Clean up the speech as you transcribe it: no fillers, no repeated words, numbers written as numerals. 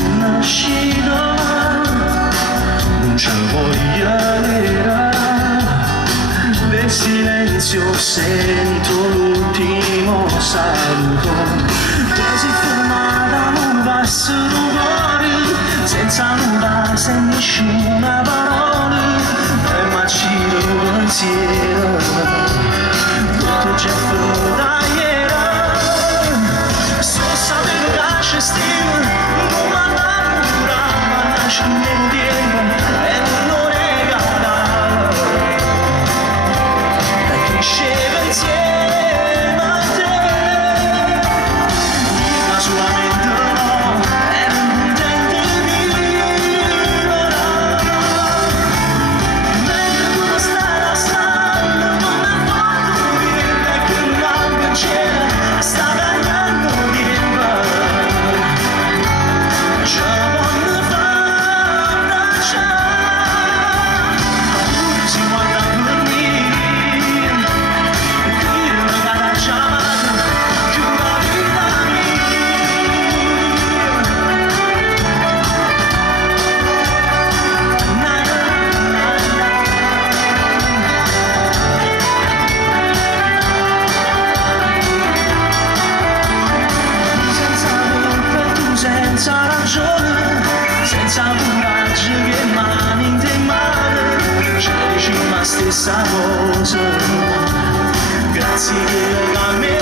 nascido, non c'è voglia vera del silenzio, sento l'ultimo saluto, quasi fumata non passa rumore, senza nulla, senza nessuna parola, e ma ci pensiero, tutto già fuori. Senza ragione, senza coraggio che mani in te male, ci dici la stessa cosa, grazie che a me